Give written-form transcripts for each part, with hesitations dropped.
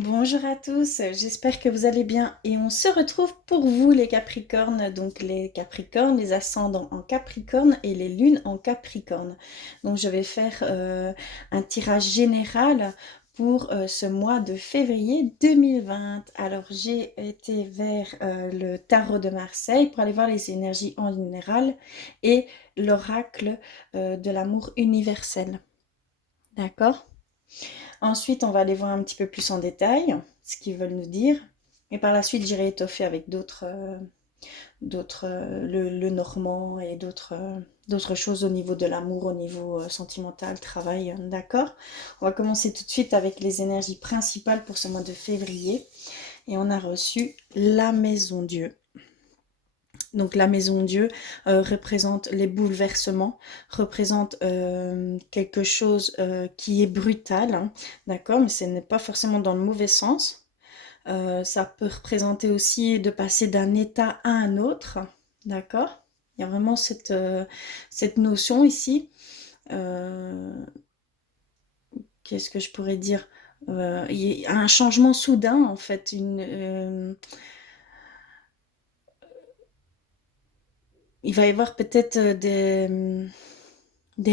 Bonjour à tous, j'espère que vous allez bien et on se retrouve pour vous les Capricornes, donc les Capricornes, les ascendants en Capricorne et les lunes en Capricorne. Donc je vais faire un tirage général pour ce mois de février 2020. Alors j'ai été vers le tarot de Marseille pour aller voir les énergies en général et l'oracle de l'amour universel. D'accord? Ensuite, on va aller voir un petit peu plus en détail ce qu'ils veulent nous dire. Et par la suite, j'irai étoffer avec le normand et d'autres choses au niveau de l'amour, au niveau sentimental, travail, d'accord. On va commencer tout de suite avec les énergies principales pour ce mois de février. Et on a reçu la maison Dieu. Donc la maison Dieu représente les bouleversements, représente quelque chose qui est brutal, hein, d'accord, mais ce n'est pas forcément dans le mauvais sens. Ça peut représenter aussi de passer d'un état à un autre, d'accord. Il y a vraiment cette notion ici. Euh, Qu'est-ce que je pourrais dire? Il y a un changement soudain, en fait, il va y avoir peut-être des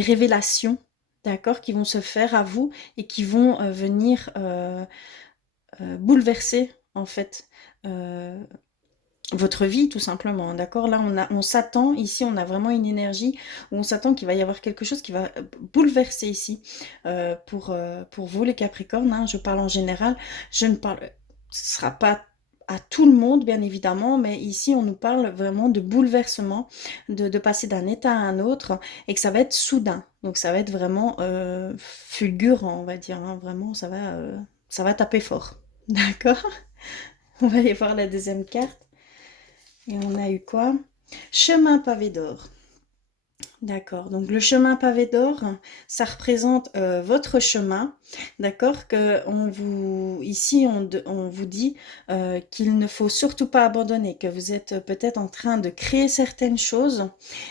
révélations, d'accord, qui vont se faire à vous et qui vont venir bouleverser, en fait, euh, votre vie, tout simplement, d'accord. Là, on s'attend, ici, on a vraiment une énergie où on s'attend qu'il va y avoir quelque chose qui va bouleverser ici pour vous, les Capricornes, hein, je parle en général, je ne parle, ce sera pas à tout le monde, bien évidemment, mais ici, on nous parle vraiment de bouleversement, de passer d'un état à un autre, et que ça va être soudain, donc ça va être vraiment fulgurant, on va dire, hein, vraiment, ça va taper fort, d'accord. On va aller voir la deuxième carte. Et on a eu quoi? Chemin pavé d'or. D'accord. Donc le chemin pavé d'or, ça représente votre chemin. D'accord. Ici, on vous dit qu'il ne faut surtout pas abandonner, que vous êtes peut-être en train de créer certaines choses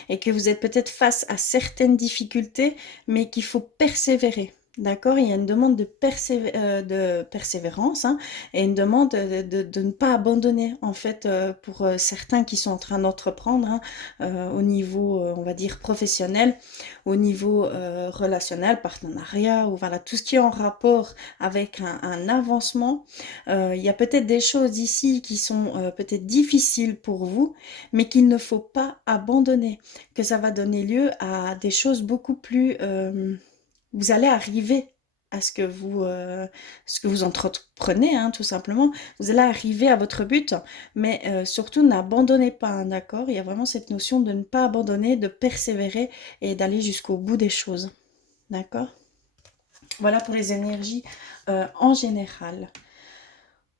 et que vous êtes peut-être face à certaines difficultés, mais qu'il faut persévérer. D'accord, il y a une demande de persévérance, hein, et une demande de ne pas abandonner, en fait, pour certains qui sont en train d'entreprendre, hein, au niveau, on va dire, professionnel, au niveau relationnel, partenariat, ou voilà, tout ce qui est en rapport avec un avancement. Il y a peut-être des choses ici qui sont peut-être difficiles pour vous, mais qu'il ne faut pas abandonner, que ça va donner lieu à des choses beaucoup plus vous allez arriver à ce que vous entreprenez, hein, tout simplement. Vous allez arriver à votre but, mais surtout n'abandonnez pas, hein, d'accord. Il y a vraiment cette notion de ne pas abandonner, de persévérer et d'aller jusqu'au bout des choses, d'accord. Voilà pour les énergies en général.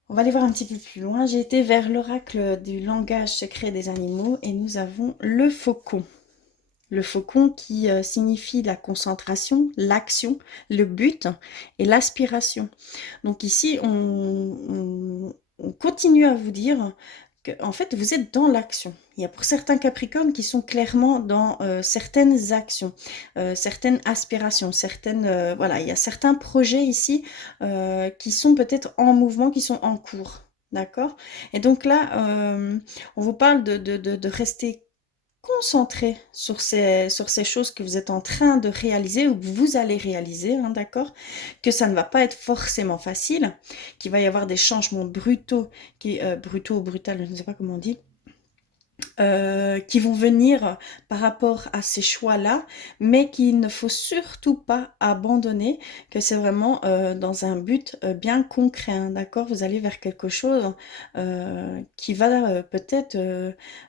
On va aller voir un petit peu plus loin. J'ai été vers l'oracle du langage secret des animaux et nous avons le faucon. Le faucon qui signifie la concentration, l'action, le but et l'aspiration. Donc ici, on continue à vous dire que en fait, vous êtes dans l'action. Il y a pour certains Capricornes qui sont clairement dans certaines actions, certaines aspirations, voilà, il y a certains projets ici qui sont peut-être en mouvement, qui sont en cours. D'accord. Et donc là, on vous parle de rester concentré sur ces choses que vous êtes en train de réaliser ou que vous allez réaliser, hein, d'accord? Que ça ne va pas être forcément facile, qu'il va y avoir des changements brutaux, brutaux ou brutales, je ne sais pas comment on dit, qui vont venir par rapport à ces choix-là, mais qu'il ne faut surtout pas abandonner, que c'est vraiment dans un but bien concret, hein, d'accord? Vous allez vers quelque chose qui va peut-être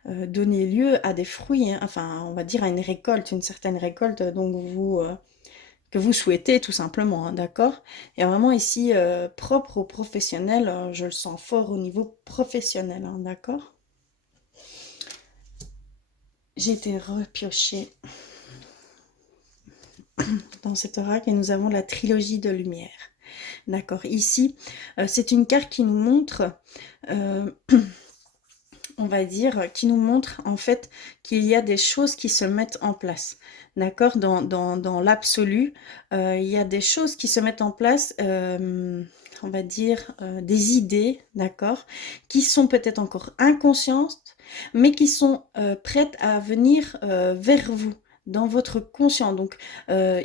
donner lieu à des fruits, hein, enfin, on va dire à une récolte, une certaine récolte, que vous souhaitez tout simplement, hein, d'accord? Et vraiment ici, propre aux professionnels, je le sens fort au niveau professionnel, hein, d'accord? J'ai été repiochée dans cet oracle et nous avons la trilogie de lumière. D'accord, ici, c'est une carte qui nous montre, euh, on va dire, qui nous montre en fait qu'il y a des choses qui se mettent en place. D'accord, dans l'absolu, il y a des choses qui se mettent en place. on va dire, des idées, d'accord, qui sont peut-être encore inconscientes, mais qui sont prêtes à venir vers vous, dans votre conscient. Donc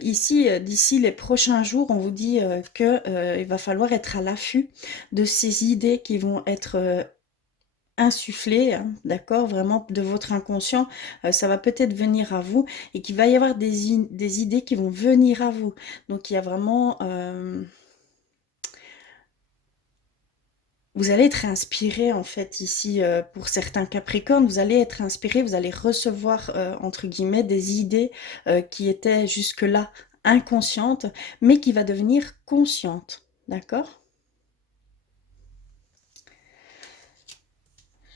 ici, d'ici les prochains jours, on vous dit que il va falloir être à l'affût de ces idées qui vont être insufflées, hein, d'accord, vraiment de votre inconscient. Ça va peut-être venir à vous et qu'il va y avoir des idées qui vont venir à vous. Donc il y a vraiment... vous allez être inspiré en fait ici pour certains Capricornes, vous allez être inspiré, vous allez recevoir entre guillemets des idées qui étaient jusque-là inconscientes, mais qui va devenir consciente, d'accord?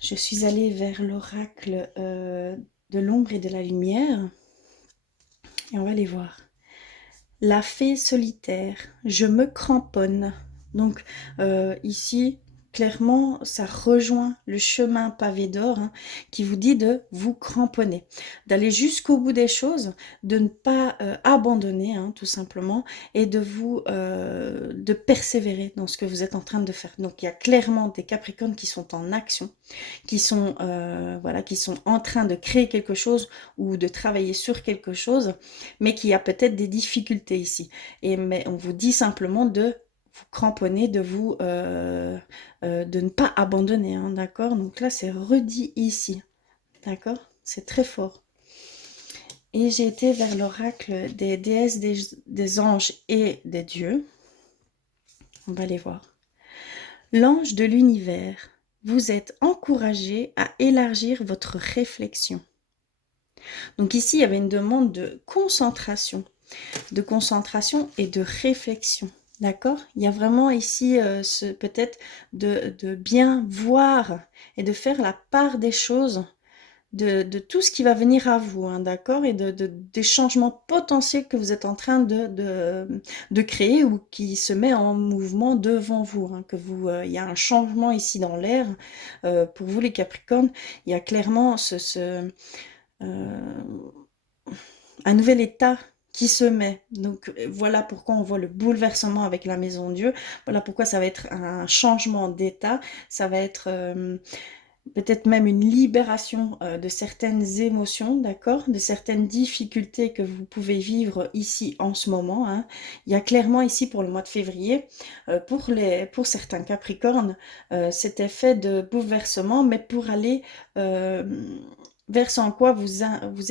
Je suis allée vers l'oracle de l'ombre et de la lumière et on va les voir. La fée solitaire, je me cramponne. Donc ici, clairement, ça rejoint le chemin pavé d'or hein, qui vous dit de vous cramponner, d'aller jusqu'au bout des choses, de ne pas abandonner, hein, tout simplement, et de persévérer dans ce que vous êtes en train de faire. Donc il y a clairement des Capricornes qui sont en action, qui sont voilà, qui sont en train de créer quelque chose ou de travailler sur quelque chose, mais qui a peut-être des difficultés ici. Mais on vous dit simplement de vous cramponner, de ne pas abandonner, hein, d'accord? Donc là, c'est redit ici, d'accord? C'est très fort. Et j'ai été vers l'oracle des déesses, des anges et des dieux. On va les voir. L'ange de l'univers, vous êtes encouragé à élargir votre réflexion. Donc ici, il y avait une demande de concentration et de réflexion. D'accord? Il y a vraiment ici peut-être de bien voir et de faire la part des choses, de tout ce qui va venir à vous, hein, d'accord? Et des changements potentiels que vous êtes en train de créer ou qui se met en mouvement devant vous. Hein, il y a un changement ici dans l'air. Pour vous les Capricornes, il y a clairement un nouvel état qui se met. Donc voilà pourquoi on voit le bouleversement avec la maison Dieu. Voilà pourquoi ça va être un changement d'état. Ça va être peut-être même une libération de certaines émotions, d'accord, de certaines difficultés que vous pouvez vivre ici en ce moment. Hein. Il y a clairement ici pour le mois de février, pour certains Capricornes, cet effet de bouleversement, mais pour aller vers ce en quoi vous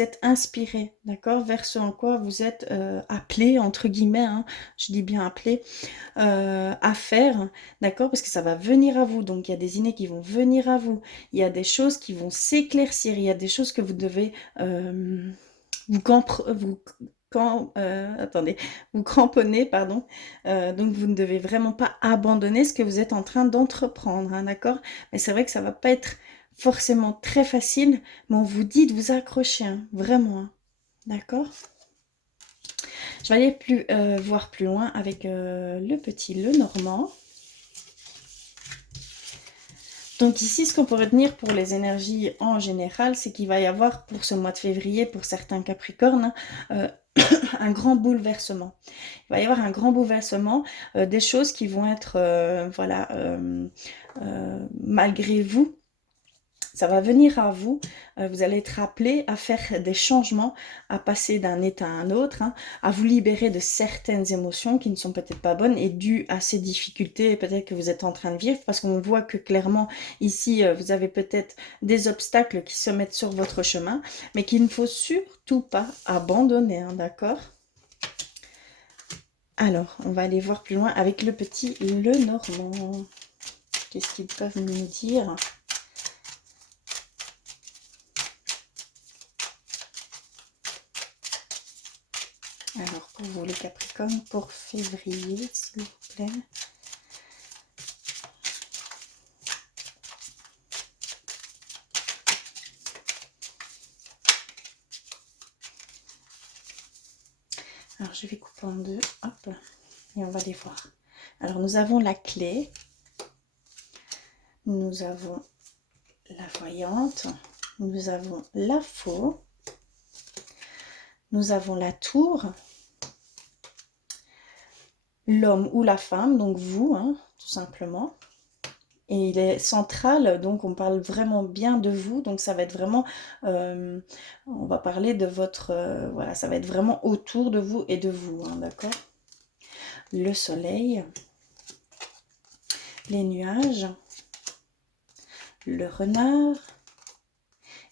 êtes inspiré, d'accord, vers ce en quoi vous êtes appelé, entre guillemets, hein, je dis bien appelé, à faire, d'accord, parce que ça va venir à vous, donc il y a des idées qui vont venir à vous, il y a des choses qui vont s'éclaircir, il y a des choses que vous devez vous, attendez, vous cramponner, pardon, donc vous ne devez vraiment pas abandonner ce que vous êtes en train d'entreprendre, hein, d'accord, mais c'est vrai que ça va pas être forcément très facile, mais on vous dit de vous accrocher, hein, vraiment, hein, d'accord. Je vais aller voir plus loin avec le petit Lenormand. Donc ici, ce qu'on peut retenir pour les énergies en général, c'est qu'il va y avoir pour ce mois de février, pour certains Capricornes, un grand bouleversement. Il va y avoir un grand bouleversement, des choses qui vont être, voilà, malgré vous, ça va venir à vous, vous allez être appelé à faire des changements, à passer d'un état à un autre, hein, à vous libérer de certaines émotions qui ne sont peut-être pas bonnes et dues à ces difficultés peut-être que vous êtes en train de vivre, parce qu'on voit que clairement ici vous avez peut-être des obstacles qui se mettent sur votre chemin, mais qu'il ne faut surtout pas abandonner, hein, d'accord? Alors, on va aller voir plus loin avec le petit Lenormand. Qu'est-ce qu'ils peuvent nous dire ? Alors, pour vous les Capricornes, pour février, s'il vous plaît. Alors, je vais couper en deux, hop, et on va les voir. Alors, nous avons la clé, nous avons la voyante, nous avons la faux, nous avons la tour, l'homme ou la femme, donc vous, hein, simplement. Et il est central, donc on parle vraiment bien de vous, donc ça va être vraiment, on va parler de votre, voilà, ça va être vraiment autour de vous et de vous, hein, d'accord? Le soleil, les nuages, le renard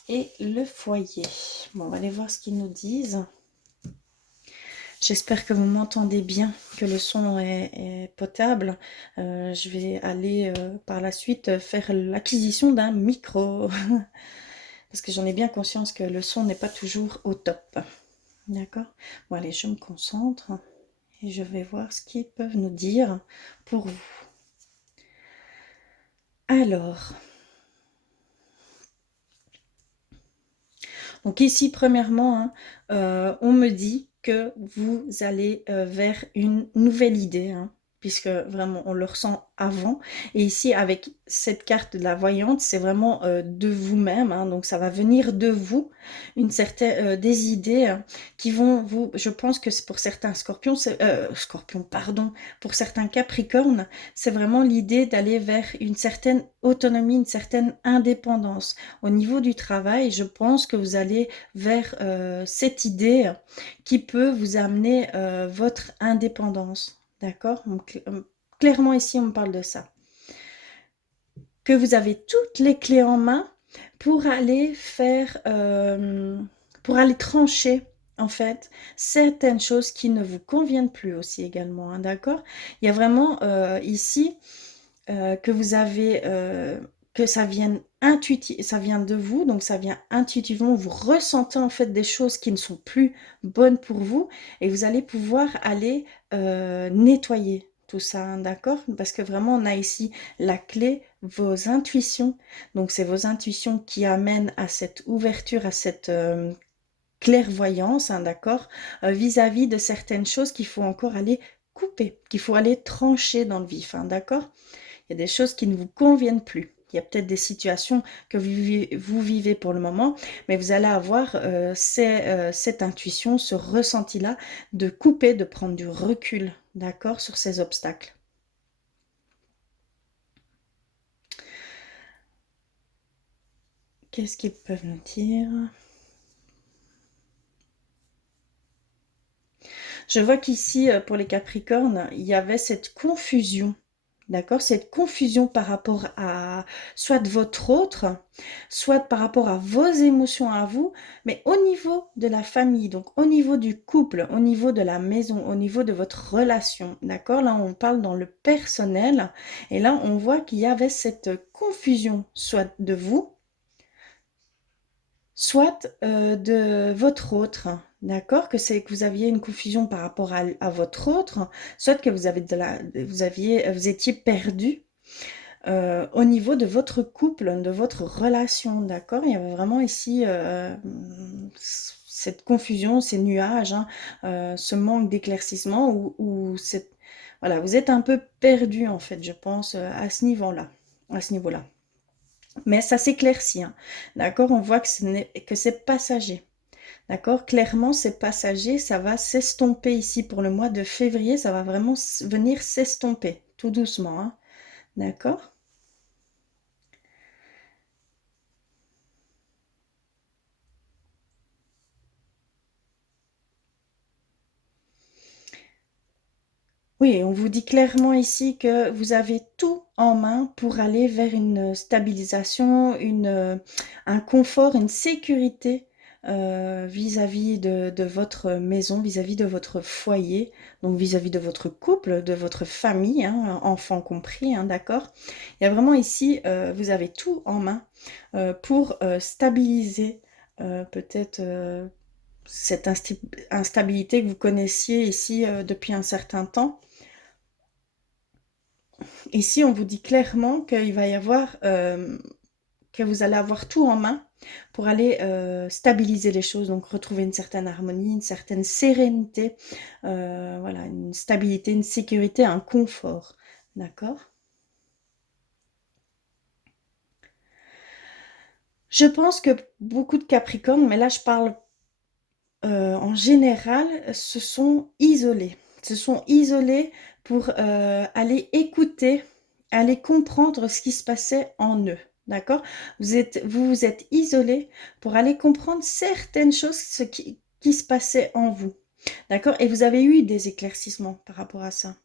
et le foyer. Bon, on va aller voir ce qu'ils nous disent. J'espère que vous m'entendez bien, que le son est potable. Je vais aller par la suite faire l'acquisition d'un micro. Parce que j'en ai bien conscience que le son n'est pas toujours au top. D'accord? Bon, allez, je me concentre et je vais voir ce qu'ils peuvent nous dire pour vous. Alors, donc ici, premièrement, hein, on me dit que vous allez vers une nouvelle idée, hein, puisque vraiment on le ressent avant. Et ici, avec cette carte de la voyante, c'est vraiment de vous-même, hein, donc ça va venir de vous, une certaine, des idées qui vont vous, je pense que c'est pour certains scorpions, pardon, pour certains capricornes, c'est vraiment l'idée d'aller vers une certaine autonomie, une certaine indépendance. Au niveau du travail, je pense que vous allez vers cette idée qui peut vous amener votre indépendance. D'accord? Donc, clairement, ici, on me parle de ça. Que vous avez toutes les clés en main pour aller faire, pour aller trancher, en fait, certaines choses qui ne vous conviennent plus aussi également. Hein, d'accord? Il y a vraiment ici que vous avez, que ça vient de vous, donc ça vient intuitivement, vous ressentez en fait des choses qui ne sont plus bonnes pour vous et vous allez pouvoir aller nettoyer tout ça, hein, d'accord? Parce que vraiment, on a ici la clé, vos intuitions. Donc, c'est vos intuitions qui amènent à cette ouverture, à cette clairvoyance, hein, d'accord? Vis-à-vis de certaines choses qu'il faut encore aller couper, qu'il faut aller trancher dans le vif, hein, d'accord? Il y a des choses qui ne vous conviennent plus. Il y a peut-être des situations que vous vivez pour le moment, mais vous allez avoir cette intuition, ce ressenti-là de couper, de prendre du recul, d'accord, sur ces obstacles. Qu'est-ce qu'ils peuvent nous dire? Je vois qu'ici, pour les Capricornes, il y avait cette confusion. D'accord? Cette confusion par rapport à soit votre autre, soit par rapport à vos émotions à vous, mais au niveau de la famille, donc au niveau du couple, au niveau de la maison, au niveau de votre relation. D'accord? Là, on parle dans le personnel et là, on voit qu'il y avait cette confusion, soit de vous, soit de votre autre. D'accord? Que c'est que vous aviez une confusion par rapport à votre autre, soit que vous avez vous étiez perdu au niveau de votre couple, de votre relation, d'accord? Il y avait vraiment ici cette confusion, ces nuages, hein, ce manque d'éclaircissement où voilà, vous êtes un peu perdu en fait, je pense, à ce niveau-là, à ce niveau-là. Mais ça s'éclaircit, hein, d'accord? On voit que c'est passager. D'accord? Clairement, c'est passager, ça va s'estomper ici pour le mois de février, ça va vraiment venir s'estomper, tout doucement, hein, d'accord? Oui, on vous dit clairement ici que vous avez tout en main pour aller vers une stabilisation, un confort, une sécurité vis-à-vis de votre maison, vis-à-vis de votre foyer, donc vis-à-vis de votre couple, de votre famille, hein, enfants compris, hein, d'accord? Il y a vraiment ici, vous avez tout en main pour stabiliser peut-être cette instabilité que vous connaissiez ici depuis un certain temps. Ici, on vous dit clairement qu'il va y avoir, que vous allez avoir tout en main pour aller stabiliser les choses, donc retrouver une certaine harmonie, une certaine sérénité, voilà, une stabilité, une sécurité, un confort. D'accord? Je pense que beaucoup de Capricornes, mais là je parle en général, se sont isolés. Se sont isolés pour aller écouter aller comprendre ce qui se passait en eux. D'accord? Vous vous êtes isolés pour aller comprendre certaines choses qui se passaient en vous. D'accord? Et vous avez eu des éclaircissements par rapport à ça.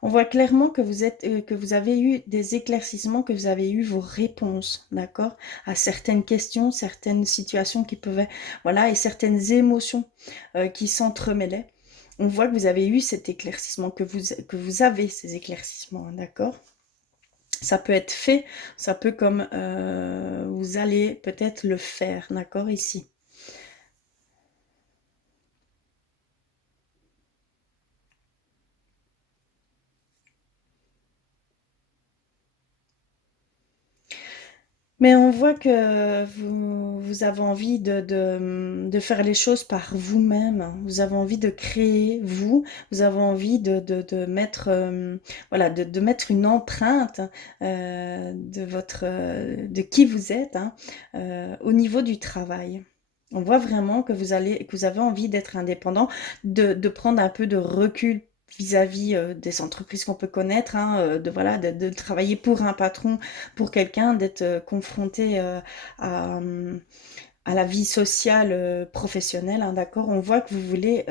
On voit clairement que vous avez eu des éclaircissements, que vous avez eu vos réponses, d'accord, à certaines questions, certaines situations qui pouvaient, voilà, et certaines émotions qui s'entremêlaient. On voit que vous avez eu cet éclaircissement, que vous avez ces éclaircissements, hein, d'accord. Ça peut être fait, ça peut comme vous allez peut-être le faire, d'accord, ici. Mais on voit que vous avez envie de faire les choses par vous-même. Vous avez envie de créer, vous avez envie de mettre, voilà, de mettre une empreinte de qui vous êtes, hein, au niveau du travail. On voit vraiment que vous avez envie d'être indépendant, de prendre un peu de recul vis-à-vis des entreprises qu'on peut connaître, hein, voilà, de travailler pour un patron, pour quelqu'un, d'être confronté à, à la vie sociale professionnelle, hein, d'accord. On voit que vous voulez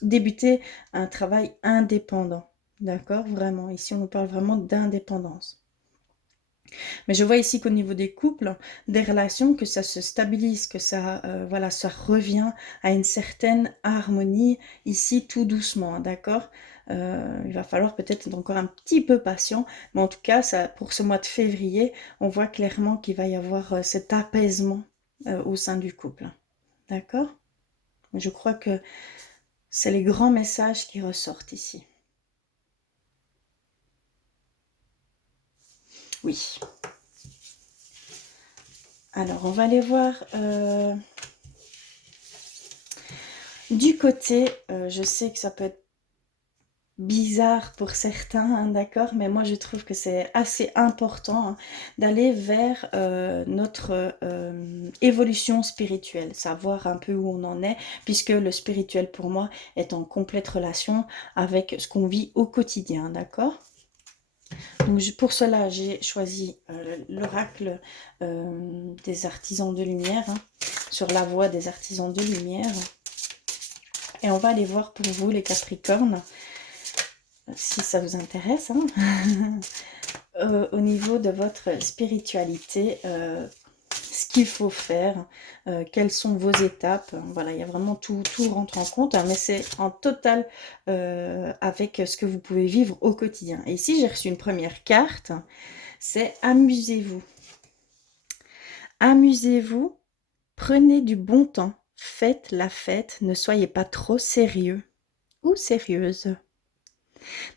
débuter un travail indépendant, d'accord, vraiment. Ici, on nous parle vraiment d'indépendance. Mais je vois ici qu'au niveau des couples, des relations, que ça se stabilise, que ça, voilà, ça revient à une certaine harmonie ici tout doucement, hein, d'accord. Il va falloir peut-être être encore un petit peu patient, mais en tout cas, ça, pour ce mois de février, on voit clairement qu'il va y avoir cet apaisement au sein du couple, d'accord. Je crois que c'est les grands messages qui ressortent ici. Oui. Alors, on va aller voir du côté, je sais que ça peut être bizarre pour certains, hein, d'accord, mais moi je trouve que c'est assez important, hein, d'aller vers notre évolution spirituelle, savoir un peu où on en est, puisque le spirituel pour moi est en complète relation avec ce qu'on vit au quotidien, d'accord. Donc pour cela j'ai choisi l'oracle des artisans de lumière, hein, sur la voie des artisans de lumière, et on va aller voir pour vous les Capricornes, si ça vous intéresse, hein. Au niveau de votre spiritualité, ce qu'il faut faire, quelles sont vos étapes. Voilà, il y a vraiment tout rentre en compte, hein, mais c'est en total avec ce que vous pouvez vivre au quotidien. Et ici, j'ai reçu une première carte, c'est amusez-vous. Amusez-vous, prenez du bon temps, faites la fête, ne soyez pas trop sérieux ou sérieuse.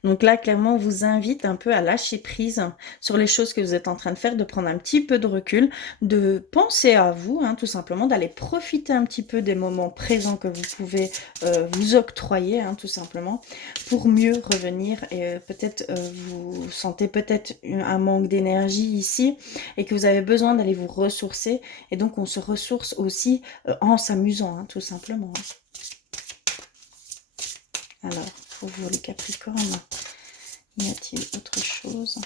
Donc là, clairement, on vous invite un peu à lâcher prise sur les choses que vous êtes en train de faire, de prendre un petit peu de recul, de penser à vous, hein, tout simplement, d'aller profiter un petit peu des moments présents que vous pouvez vous octroyer, hein, tout simplement, pour mieux revenir. Et peut-être vous sentez peut-être un manque d'énergie ici et que vous avez besoin d'aller vous ressourcer. Et donc, on se ressource aussi en s'amusant, hein, tout simplement. Alors, pour vous les Capricornes, y a-t-il autre chose?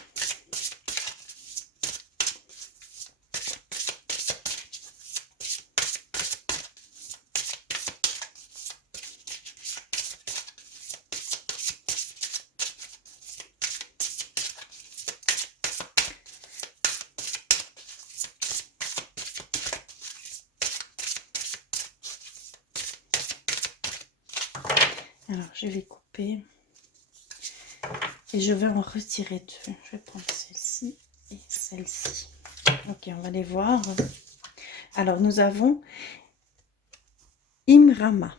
Alors, je vais couper et je vais en retirer deux. Je vais prendre celle-ci et celle-ci. Ok, on va les voir. Alors, nous avons Imrama.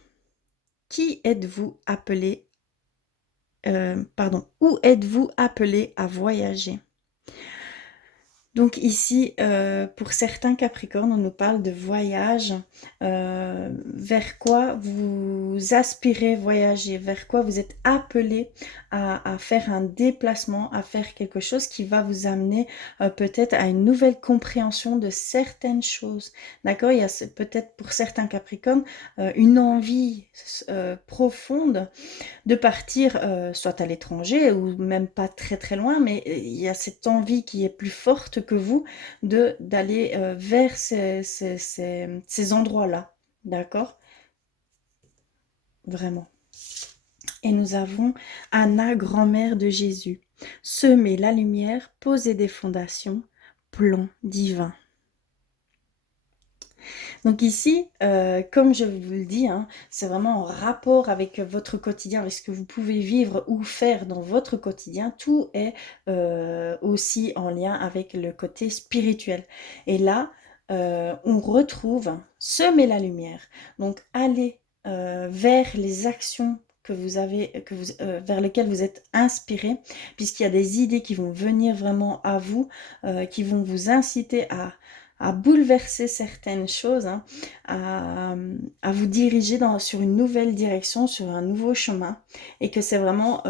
Qui êtes-vous appelé pardon, où êtes-vous appelé à voyager? Donc ici, pour certains Capricornes, on nous parle de voyage, vers quoi vous aspirez voyager, vers quoi vous êtes appelés à faire un déplacement, à faire quelque chose qui va vous amener, peut-être à une nouvelle compréhension de certaines choses. D'accord? Il y a peut-être pour certains Capricornes, une envie profonde de partir, soit à l'étranger ou même pas très très loin, mais il y a cette envie qui est plus forte que vous d'aller vers ces endroits-là, d'accord? Vraiment. Et nous avons Anna, grand-mère de Jésus. Semer la lumière, poser des fondations, plan divin. Donc ici, comme je vous le dis, hein, c'est vraiment en rapport avec votre quotidien, avec ce que vous pouvez vivre ou faire dans votre quotidien. Tout est aussi en lien avec le côté spirituel. Et là, on retrouve semer la lumière. Donc aller vers les actions que vous avez, vers lesquelles vous êtes inspiré, puisqu'il y a des idées qui vont venir vraiment à vous, qui vont vous inciter à bouleverser certaines choses, hein, à vous diriger sur une nouvelle direction, sur un nouveau chemin, et que c'est vraiment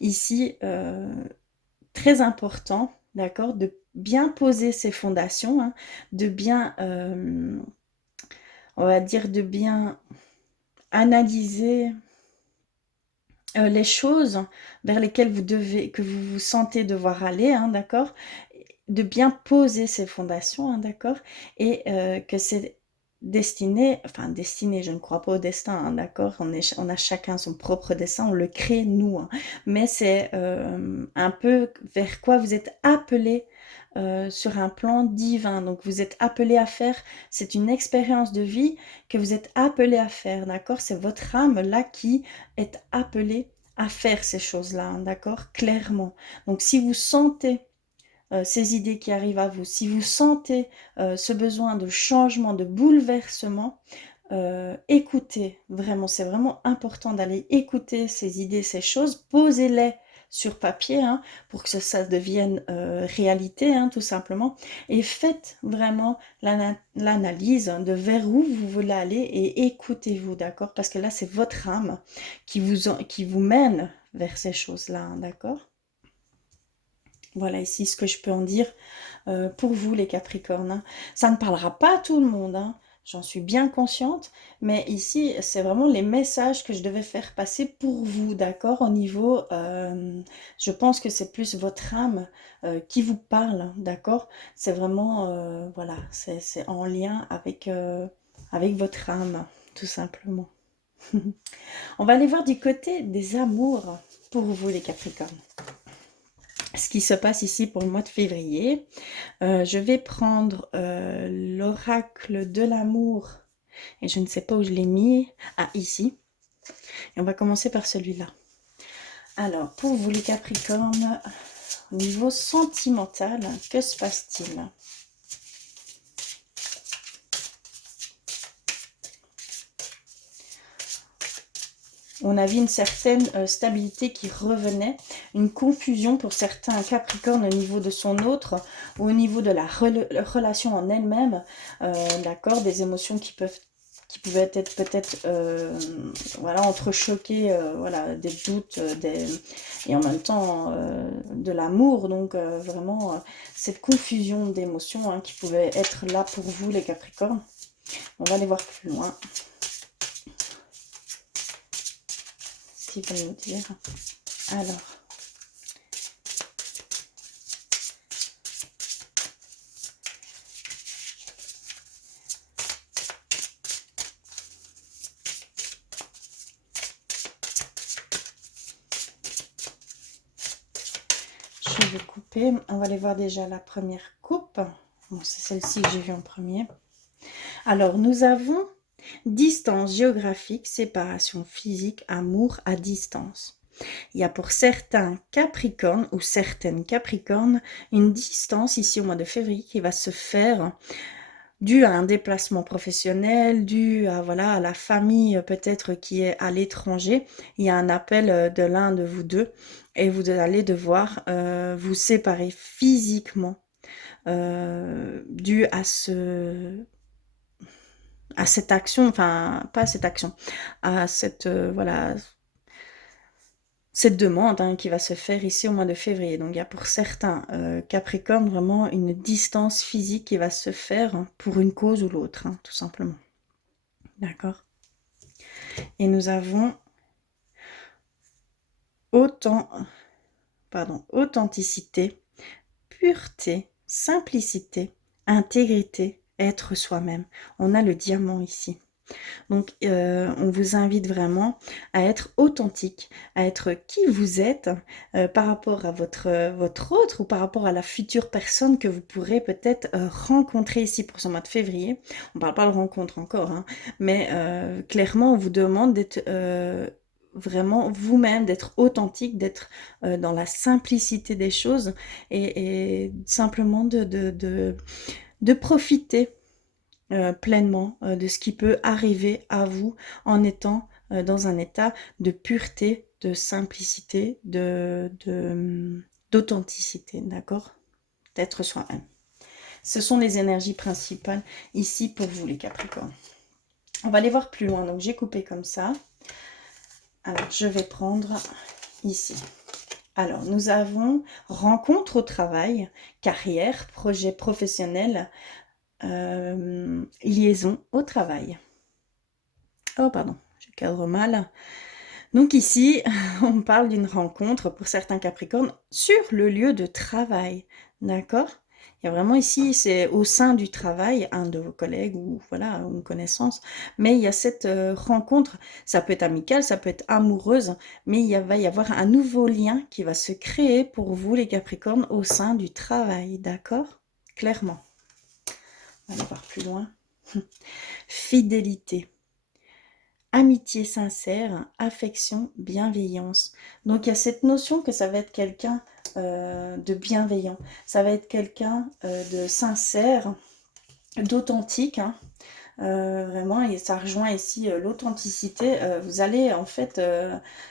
ici très important, d'accord, de bien poser ses fondations, hein, de bien, on va dire, de bien analyser les choses vers lesquelles que vous vous sentez devoir aller, hein, d'accord, de bien poser ses fondations, hein, d'accord, et que c'est destiné, je ne crois pas au destin, hein, d'accord, on a chacun son propre destin, on le crée nous, hein, mais c'est un peu vers quoi vous êtes appelé sur un plan divin. Donc vous êtes appelé à faire, c'est une expérience de vie que vous êtes appelé à faire, d'accord, c'est votre âme là qui est appelée à faire ces choses-là, hein, d'accord, clairement. Donc si vous sentez ces idées qui arrivent à vous, si vous sentez ce besoin de changement, de bouleversement, écoutez, vraiment, c'est vraiment important d'aller écouter ces idées, ces choses, posez-les sur papier, hein, pour que ça devienne réalité, hein, tout simplement, et faites vraiment l'analyse de vers où vous voulez aller et écoutez-vous, d'accord? Parce que là, c'est votre âme qui vous mène vers ces choses-là, hein, d'accord? Voilà ici ce que je peux en dire pour vous les Capricornes, hein. Ça ne parlera pas à tout le monde, hein, j'en suis bien consciente, mais ici c'est vraiment les messages que je devais faire passer pour vous, d'accord, au niveau, je pense que c'est plus votre âme qui vous parle, d'accord, c'est vraiment, voilà, c'est en lien avec votre âme, tout simplement. On va aller voir du côté des amours pour vous les Capricornes. Ce qui se passe ici pour le mois de février. Je vais prendre l'oracle de l'amour et je ne sais pas où je l'ai mis. Ah, ici. Et on va commencer par celui-là. Alors, pour vous les Capricornes, au niveau sentimental, que se passe-t-il? On avait une certaine stabilité qui revenait, une confusion pour certains Capricornes au niveau de son autre, ou au niveau de la relation en elle-même, d'accord, des émotions qui pouvaient être peut-être voilà, entrechoquées, voilà, des doutes, et en même temps de l'amour, donc vraiment cette confusion d'émotions, hein, qui pouvait être là pour vous les Capricornes. On va aller voir plus loin. Va nous dire. Alors, je vais couper. On va aller voir déjà la première coupe. Bon, c'est celle-ci que j'ai vue en premier. Alors, nous avons distance géographique, séparation physique, amour à distance. Il y a pour certains Capricornes ou certaines Capricornes une distance ici au mois de février qui va se faire dû à un déplacement professionnel, dû à, voilà, à la famille peut-être qui est à l'étranger. Il y a un appel de l'un de vous deux et vous allez devoir vous séparer physiquement. dû à cette action, enfin, pas à cette action, à cette, voilà, cette demande hein, qui va se faire ici au mois de février. Donc il y a pour certains Capricornes vraiment une distance physique qui va se faire hein, pour une cause ou l'autre, hein, tout simplement. D'accord. Et nous avons authenticité, pureté, simplicité, intégrité, être soi-même. On a le diamant ici. Donc, on vous invite vraiment à être authentique, à être qui vous êtes par rapport à votre autre ou par rapport à la future personne que vous pourrez peut-être rencontrer ici pour ce mois de février. On ne parle pas de rencontre encore, hein, mais clairement, on vous demande d'être vraiment vous-même, d'être authentique, d'être dans la simplicité des choses et simplement de profiter pleinement de ce qui peut arriver à vous en étant dans un état de pureté, de simplicité, d'authenticité, d'accord? D'être soi-même. Ce sont les énergies principales ici pour vous les Capricornes. On va aller voir plus loin. Donc j'ai coupé comme ça. Alors je vais prendre ici. Alors nous avons rencontre au travail, carrière, projet professionnel, liaison au travail. Oh pardon, je cadre mal. Donc ici, on parle d'une rencontre pour certains Capricornes sur le lieu de travail. D'accord? Il y a vraiment ici, c'est au sein du travail, un de vos collègues ou voilà, une connaissance. Mais il y a cette rencontre, ça peut être amical, ça peut être amoureuse, mais va y avoir un nouveau lien qui va se créer pour vous les Capricornes au sein du travail. D'accord? Clairement. On va aller voir plus loin. Fidélité. Amitié sincère, affection, bienveillance. Donc il y a cette notion que ça va être quelqu'un de bienveillant, ça va être quelqu'un de sincère, d'authentique, hein. Vraiment, et ça rejoint ici l'authenticité. Vous allez en fait,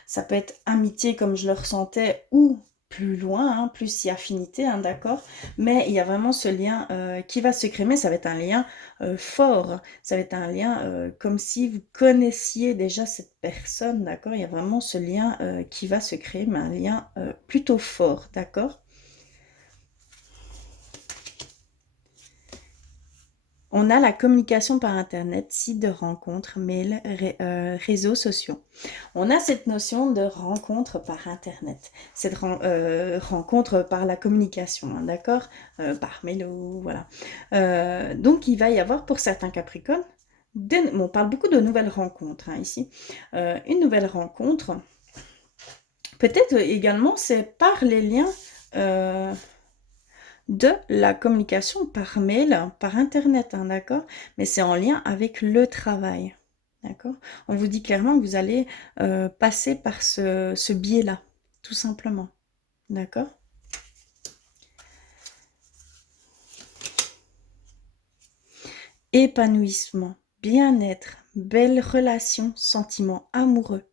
ça peut être amitié comme je le ressentais ou plus loin, hein, plus si affinité, hein, d'accord. Mais il y a vraiment ce lien qui va se créer, mais ça va être un lien fort. Ça va être un lien comme si vous connaissiez déjà cette personne, d'accord. Il y a vraiment ce lien qui va se créer, mais un lien plutôt fort, d'accord. On a la communication par Internet, site de rencontres, mail, réseaux sociaux. On a cette notion de rencontre par Internet, cette rencontre par la communication, hein, d'accord, par mail ou voilà. Donc, il va y avoir pour certains Capricornes, on parle beaucoup de nouvelles rencontres hein, ici, une nouvelle rencontre. Peut-être également, c'est par les liens de la communication par mail, par internet, hein, d'accord? Mais c'est en lien avec le travail, d'accord? On vous dit clairement que vous allez passer par ce biais-là, tout simplement, d'accord? Épanouissement, bien-être, belles relations, sentiments amoureux.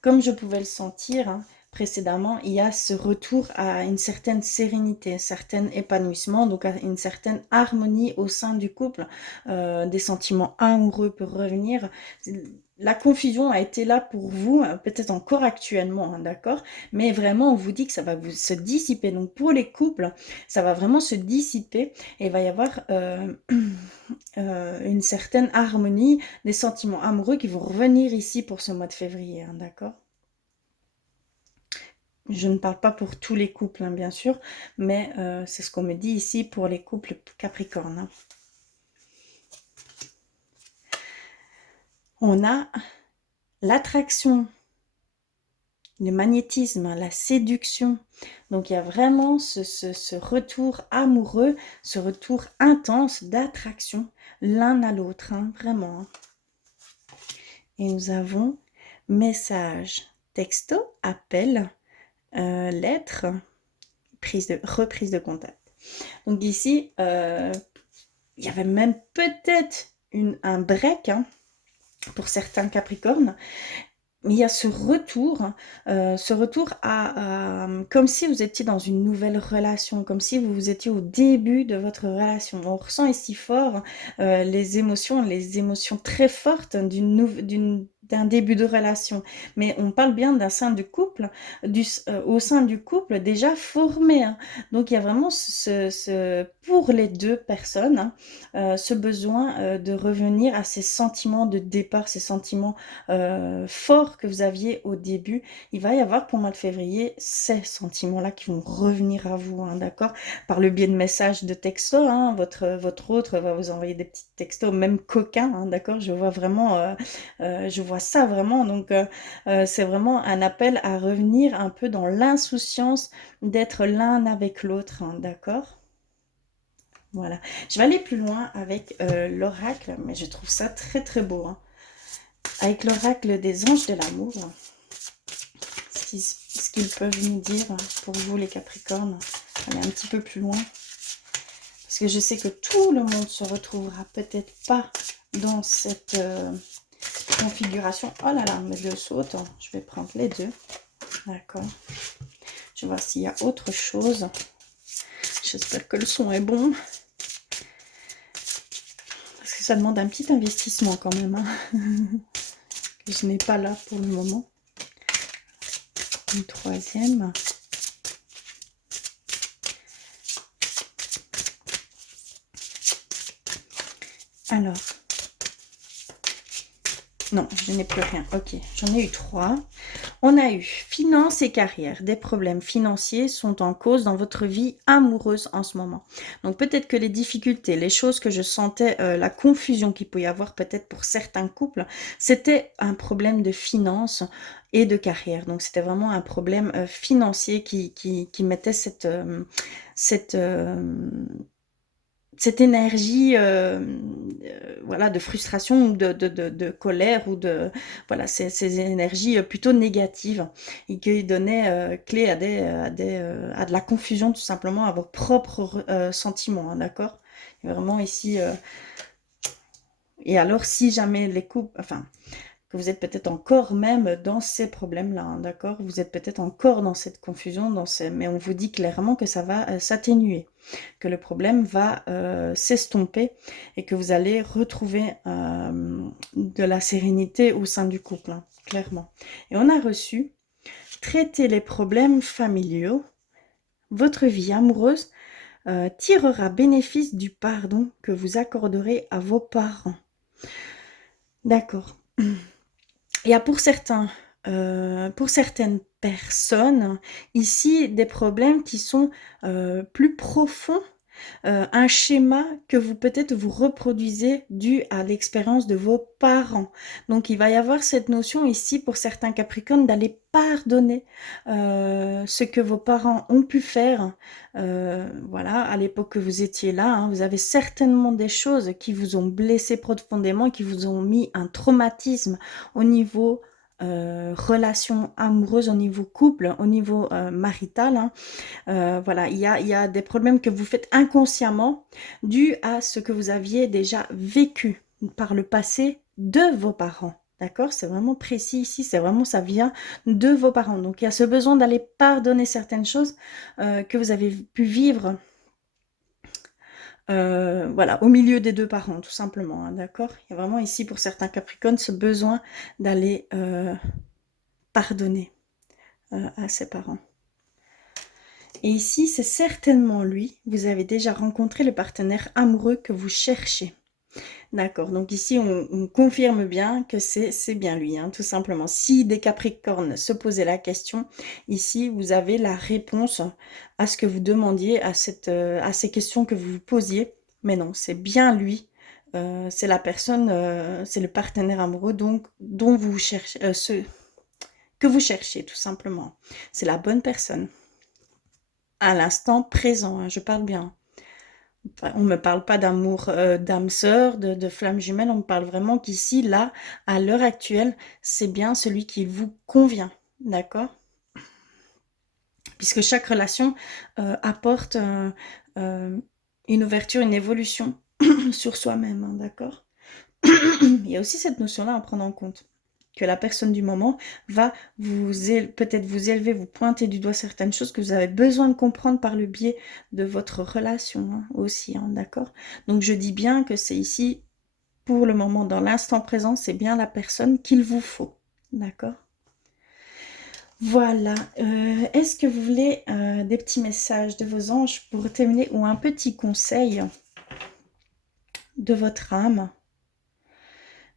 Comme je pouvais le sentir hein, précédemment, il y a ce retour à une certaine sérénité, un certain épanouissement, donc à une certaine harmonie au sein du couple. Des sentiments amoureux peuvent revenir. La confusion a été là pour vous, peut-être encore actuellement, hein, d'accord? Mais vraiment, on vous dit que ça va se dissiper. Donc pour les couples, ça va vraiment se dissiper et il va y avoir une certaine harmonie, des sentiments amoureux qui vont revenir ici pour ce mois de février, hein, d'accord? Je ne parle pas pour tous les couples, hein, bien sûr, mais c'est ce qu'on me dit ici pour les couples Capricorne. Hein. On a l'attraction, le magnétisme, la séduction. Donc il y a vraiment ce retour amoureux, ce retour intense d'attraction l'un à l'autre, hein, vraiment. Hein. Et nous avons message, texto, appel, lettre, reprise de contact. Donc ici, il y avait même peut-être un break hein, pour certains Capricornes. Mais il y a ce retour comme si vous étiez dans une nouvelle relation, comme si vous étiez au début de votre relation. On ressent ici fort, les émotions très fortes d'un début de relation. Mais on parle bien d'un sein du couple, au sein du couple déjà formé, hein. Donc il y a vraiment pour les 2 personnes, hein, ce besoin, de revenir à ces sentiments de départ, ces sentiments fort que vous aviez au début, il va y avoir pour le mois de février ces sentiments-là qui vont revenir à vous, hein, d'accord? Par le biais de messages de texto, hein, votre autre va vous envoyer des petits textos, même coquins, hein, d'accord? Je vois ça vraiment, donc c'est vraiment un appel à revenir un peu dans l'insouciance d'être l'un avec l'autre, hein, d'accord? Voilà. Je vais aller plus loin avec l'oracle, mais je trouve ça très très beau, hein. Avec l'oracle des anges de l'amour, ce qu'ils peuvent nous dire pour vous les Capricornes. Aller un petit peu plus loin. Parce que je sais que tout le monde se retrouvera peut-être pas dans cette configuration. Oh là là, mes deux sautes. Je vais prendre les deux. D'accord. Je vais voir s'il y a autre chose. J'espère que le son est bon. Parce que ça demande un petit investissement quand même, hein, que je n'ai pas là pour le moment. Une troisième. Alors, non, je n'ai plus rien. Ok, j'en ai eu 3. On a eu finances et carrière. Des problèmes financiers sont en cause dans votre vie amoureuse en ce moment. Donc peut-être que les difficultés, les choses que je sentais, la confusion qu'il peut y avoir peut-être pour certains couples, c'était un problème de finances et de carrière. Donc c'était vraiment un problème financier qui mettait cette, cette énergie voilà, de frustration ou de colère ou voilà, ces énergies plutôt négatives et qui donnaient clé à de la confusion tout simplement, à vos propres sentiments, hein, d'accord? Vraiment ici, et alors si jamais les couples, enfin, que vous êtes peut-être encore même dans ces problèmes-là, hein, d'accord? Vous êtes peut-être encore dans cette confusion, mais on vous dit clairement que ça va s'atténuer, que le problème va s'estomper et que vous allez retrouver de la sérénité au sein du couple, hein, clairement. Et on a reçu traiter les problèmes familiaux. Votre vie amoureuse tirera bénéfice du pardon que vous accorderez à vos parents. D'accord. Il y a pour certaines personnes, ici, des problèmes qui sont plus profonds, un schéma que vous peut-être vous reproduisez dû à l'expérience de vos parents. Donc il va y avoir cette notion ici pour certains Capricornes d'aller pardonner ce que vos parents ont pu faire, voilà, à l'époque que vous étiez là, hein. Vous avez certainement des choses qui vous ont blessé profondément, qui vous ont mis un traumatisme au niveau relation amoureuse, au niveau couple, au niveau marital, hein. Voilà, il y a des problèmes que vous faites inconsciemment dus à ce que vous aviez déjà vécu par le passé de vos parents. D'accord? C'est vraiment précis ici, c'est vraiment ça vient de vos parents. Donc il y a ce besoin d'aller pardonner certaines choses que vous avez pu vivre voilà, au milieu des deux parents, tout simplement, hein, d'accord? Il y a vraiment ici pour certains Capricornes ce besoin d'aller pardonner à ses parents. Et ici, c'est certainement lui. Vous avez déjà rencontré le partenaire amoureux que vous cherchez. D'accord, donc ici, on confirme bien que c'est bien lui, hein, tout simplement. Si des Capricornes se posaient la question, ici, vous avez la réponse à ce que vous demandiez, à ces questions que vous vous posiez. Mais non, c'est bien lui. C'est la personne, c'est le partenaire amoureux dont vous cherchez, que vous cherchez, tout simplement. C'est la bonne personne. À l'instant présent, hein, je parle bien. Enfin, on ne me parle pas d'amour d'âme sœur, de flamme jumelle, on me parle vraiment qu'ici, là, à l'heure actuelle, c'est bien celui qui vous convient, d'accord? Puisque chaque relation apporte une ouverture, une évolution sur soi-même, hein, d'accord? Il y a aussi cette notion-là à prendre en compte. que la personne du moment va peut-être vous élever, vous pointer du doigt certaines choses que vous avez besoin de comprendre par le biais de votre relation hein, aussi, hein, d'accord? Donc je dis bien que c'est ici, pour le moment, dans l'instant présent, c'est bien la personne qu'il vous faut, d'accord? Voilà, est-ce que vous voulez des petits messages de vos anges pour terminer ou un petit conseil de votre âme?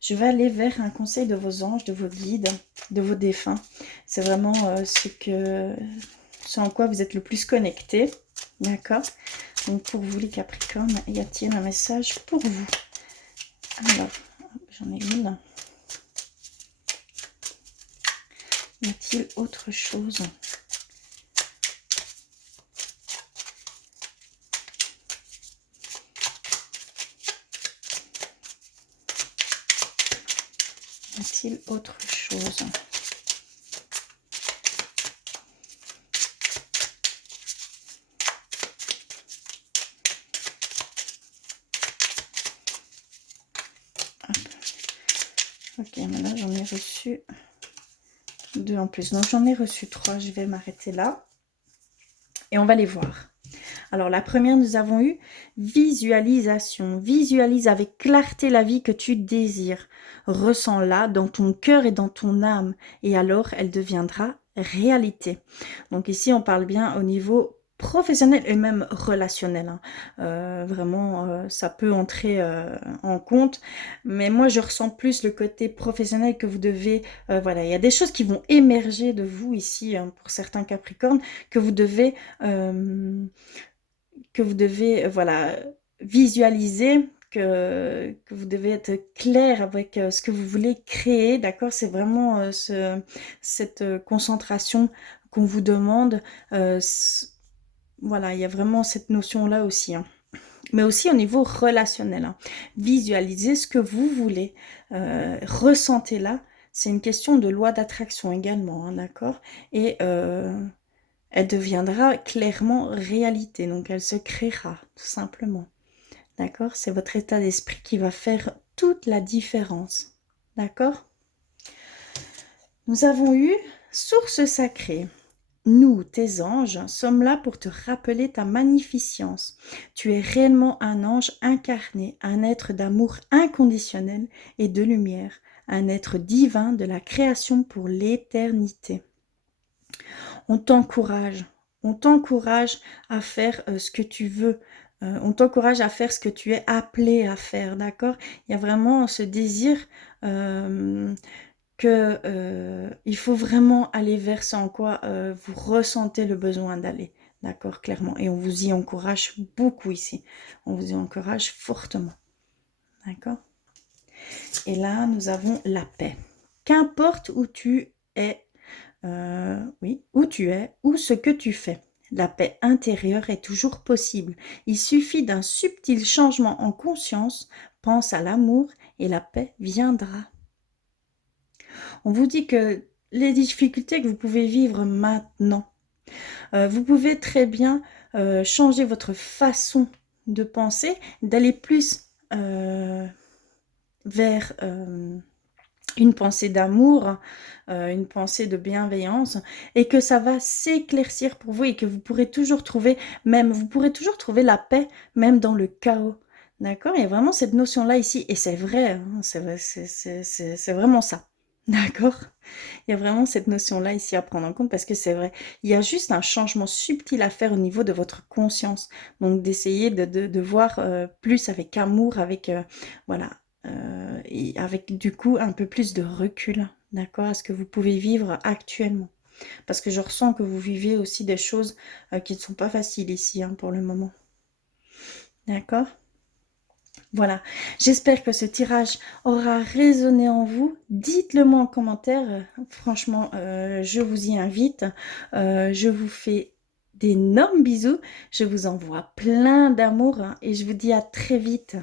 Je vais aller vers un conseil de vos anges, de vos guides, de vos défunts. C'est vraiment ce en quoi vous êtes le plus connecté. D'accord? Donc pour vous les Capricornes, y a-t-il un message pour vous? Alors, j'en ai une. Y a-t-il autre chose? Y a-t-il autre chose? Ok, maintenant j'en ai reçu 2 en plus. Donc j'en ai reçu 3. Je vais m'arrêter là. Et on va les voir. Alors la première, nous avons eu visualisation. Visualise avec clarté la vie que tu désires. Ressens-la dans ton cœur et dans ton âme. Et alors, elle deviendra réalité. Donc ici, on parle bien au niveau professionnel et même relationnel. Hein. Vraiment, ça peut entrer en compte. Mais moi, je ressens plus le côté professionnel que vous devez... voilà, il y a des choses qui vont émerger de vous ici, hein, pour certains Capricornes, que vous devez... voilà, visualiser, que vous devez être clair avec ce que vous voulez créer, d'accord? C'est vraiment cette concentration qu'on vous demande. Voilà, il y a vraiment cette notion-là aussi. Hein. Mais aussi au niveau relationnel. Hein. Visualisez ce que vous voulez. Ressentez-la. C'est une question de loi d'attraction également, hein, d'accord? Et elle deviendra clairement réalité. Donc, elle se créera, tout simplement. D'accord? C'est votre état d'esprit qui va faire toute la différence. D'accord? Nous avons eu source sacrée. Nous, tes anges, sommes là pour te rappeler ta magnificence. Tu es réellement un ange incarné, un être d'amour inconditionnel et de lumière, un être divin de la création pour l'éternité. On t'encourage à faire ce que tu veux. On t'encourage à faire ce que tu es appelé à faire, d'accord? Il y a vraiment ce désir il faut vraiment aller vers ce en quoi vous ressentez le besoin d'aller, d'accord, clairement. Et on vous y encourage beaucoup ici. On vous y encourage fortement, d'accord? Et là, nous avons la paix. Qu'importe où tu es, oui, où tu es, ou ce que tu fais. La paix intérieure est toujours possible. Il suffit d'un subtil changement en conscience. Pense à l'amour et la paix viendra. On vous dit que les difficultés que vous pouvez vivre maintenant, vous pouvez très bien changer votre façon de penser, d'aller plus vers une pensée d'amour, une pensée de bienveillance, et que ça va s'éclaircir pour vous et que vous pourrez toujours trouver, la paix, même dans le chaos. D'accord? Il y a vraiment cette notion-là ici, et c'est vrai, hein, c'est vraiment ça. D'accord? Il y a vraiment cette notion-là ici à prendre en compte parce que c'est vrai. Il y a juste un changement subtil à faire au niveau de votre conscience. Donc d'essayer de voir plus avec amour, avec voilà, et avec du coup un peu plus de recul, d'accord, à ce que vous pouvez vivre actuellement. Parce que je ressens que vous vivez aussi des choses qui ne sont pas faciles ici hein, pour le moment. D'accord? Voilà, j'espère que ce tirage aura résonné en vous. Dites-le moi en commentaire. Franchement, je vous y invite. Je vous fais d'énormes bisous. Je vous envoie plein d'amour hein, et je vous dis à très vite.